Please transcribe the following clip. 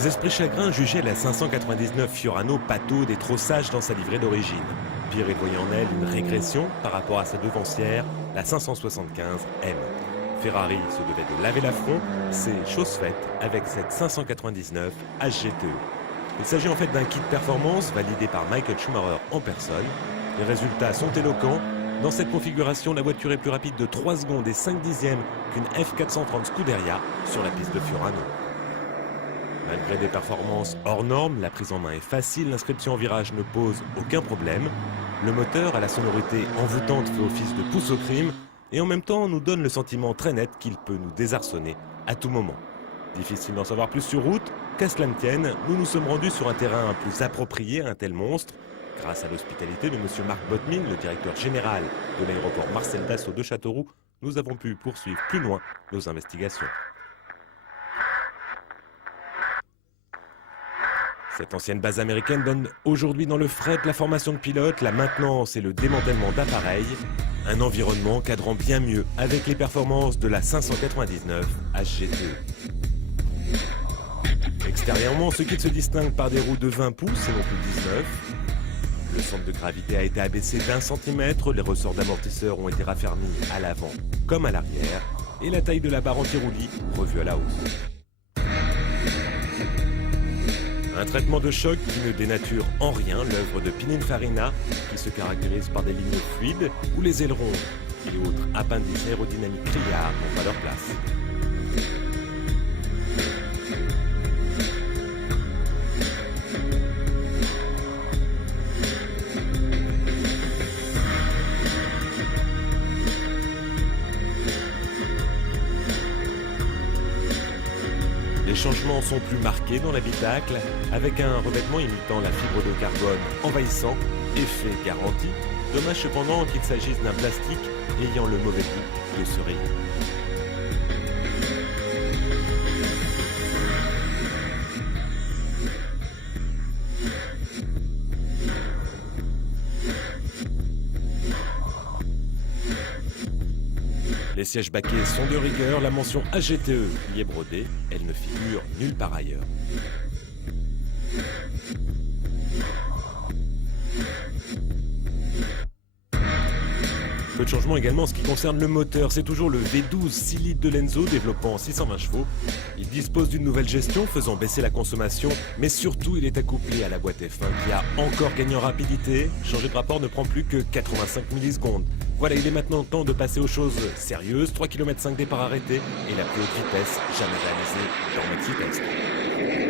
Les esprits chagrins jugeaient la 599 Fiorano pataude et trop sage dans sa livrée d'origine. Pire, ils voyaient en elle une régression par rapport à sa devancière, la 575 M. Ferrari se devait de laver l'affront, c'est chose faite avec cette 599 HGTE. Il s'agit en fait d'un kit performance validé par Michael Schumacher en personne. Les résultats sont éloquents. Dans cette configuration, la voiture est plus rapide de 3 secondes et 5 dixièmes qu'une F430 Scuderia sur la piste de Fiorano. Malgré des performances hors normes, la prise en main est facile, l'inscription en virage ne pose aucun problème. Le moteur à la sonorité envoûtante fait office de pouce au crime et en même temps nous donne le sentiment très net qu'il peut nous désarçonner à tout moment. Difficile d'en savoir plus sur route, qu'à cela ne tienne, nous nous sommes rendus sur un terrain plus approprié à un tel monstre. Grâce à l'hospitalité de M. Marc Botmin, le directeur général de l'aéroport Marcel Dassault de Châteauroux, nous avons pu poursuivre plus loin nos investigations. Cette ancienne base américaine donne aujourd'hui dans le fret la formation de pilotes, la maintenance et le démantèlement d'appareils. Un environnement cadrant bien mieux avec les performances de la 599 HGTE. Extérieurement, ce kit se distingue par des roues de 20 pouces et non plus 19. Le centre de gravité a été abaissé d'1 centimètre, les ressorts d'amortisseurs ont été raffermis à l'avant comme à l'arrière et la taille de la barre anti-roulis revue à la hausse. Un traitement de choc qui ne dénature en rien l'œuvre de Pininfarina, qui se caractérise par des lignes fluides où les ailerons et autres appendices aérodynamiques criards n'ont pas leur place. Les changements sont plus marqués dans l'habitacle, avec un revêtement imitant la fibre de carbone envahissant, effet garanti. Dommage cependant qu'il s'agisse d'un plastique ayant le mauvais goût de ce rayon. Les sièges baquets sont de rigueur, la mention HGTE y est brodée, elle ne figure nulle part ailleurs. Peu de changement également en ce qui concerne le moteur, c'est toujours le V12 6 litres de Lenzo développant 620 chevaux. Il dispose d'une nouvelle gestion faisant baisser la consommation, mais surtout il est accouplé à la boîte F1 qui a encore gagné en rapidité. Changer de rapport ne prend plus que 85 millisecondes. Voilà, il est maintenant temps de passer aux choses sérieuses. 3,5 km départ arrêté et la plus haute vitesse jamais réalisée dans Maxi Test.